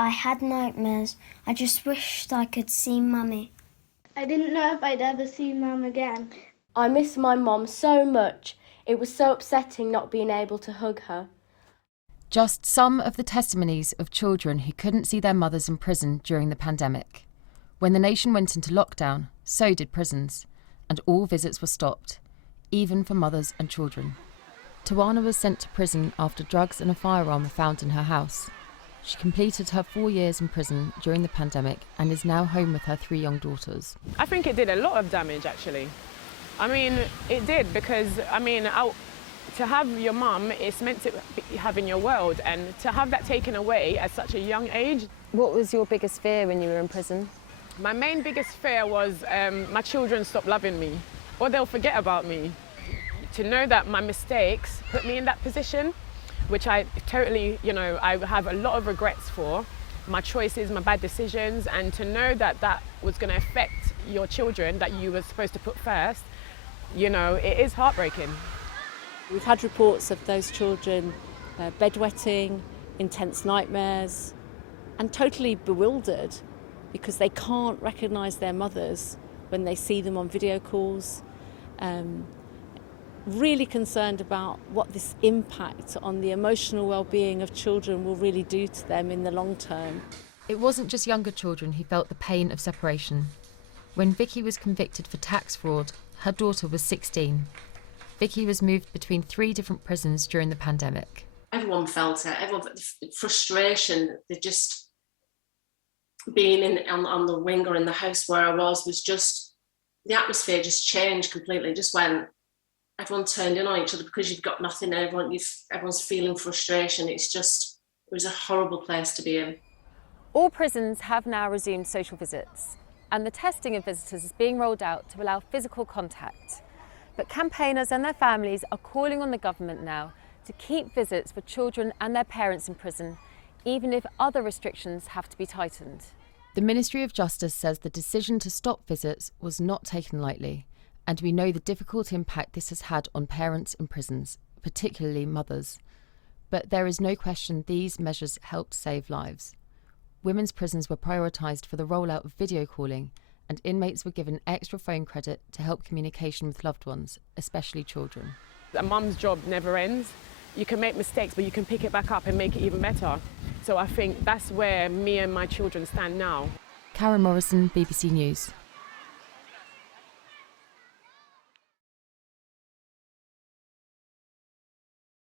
I had nightmares. I just wished I could see Mummy. I didn't know if I'd ever see Mum again. I miss my mom so much. It was so upsetting not being able to hug her. Just some of the testimonies of children who couldn't see their mothers in prison during the pandemic. When the nation went into lockdown, so did prisons, and all visits were stopped, even for mothers and children. Tawana was sent to prison after drugs and a firearm were found in her house. She completed her 4 years in prison during the pandemic and is now home with her 3 young daughters. I think it did a lot of damage, actually. I mean, it did because, to have your mum, it's meant to be having your world, and to have that taken away at such a young age. What was your biggest fear when you were in prison? My main biggest fear was my children stop loving me, or they'll forget about me. To know that my mistakes put me in that position, which I totally, I have a lot of regrets for, my choices, my bad decisions, and to know that that was going to affect your children that you were supposed to put first, it is heartbreaking. We've had reports of those children bedwetting, intense nightmares, and totally bewildered because they can't recognise their mothers when they see them on video calls. Really concerned about what this impact on the emotional well-being of children will really do to them in the long term. It wasn't just younger children who felt the pain of separation. When Vicky was convicted for tax fraud, her daughter was 16. Vicky was moved between 3 different prisons during the pandemic. Everyone felt it. Everyone felt the frustration. Just being on the wing or in the house where I was just, the atmosphere just changed completely. Just when everyone turned in on each other because you've got nothing. Everyone's feeling frustration. It was a horrible place to be in. All prisons have now resumed social visits, and the testing of visitors is being rolled out to allow physical contact. But campaigners and their families are calling on the government now to keep visits for children and their parents in prison, even if other restrictions have to be tightened. The Ministry of Justice says the decision to stop visits was not taken lightly, and we know the difficult impact this has had on parents in prisons, particularly mothers. But there is no question these measures helped save lives. Women's prisons were prioritised for the rollout of video calling, and inmates were given extra phone credit to help communication with loved ones, especially children. A mum's job never ends. You can make mistakes, but you can pick it back up and make it even better. So I think that's where me and my children stand now. Karen Morrison, BBC News.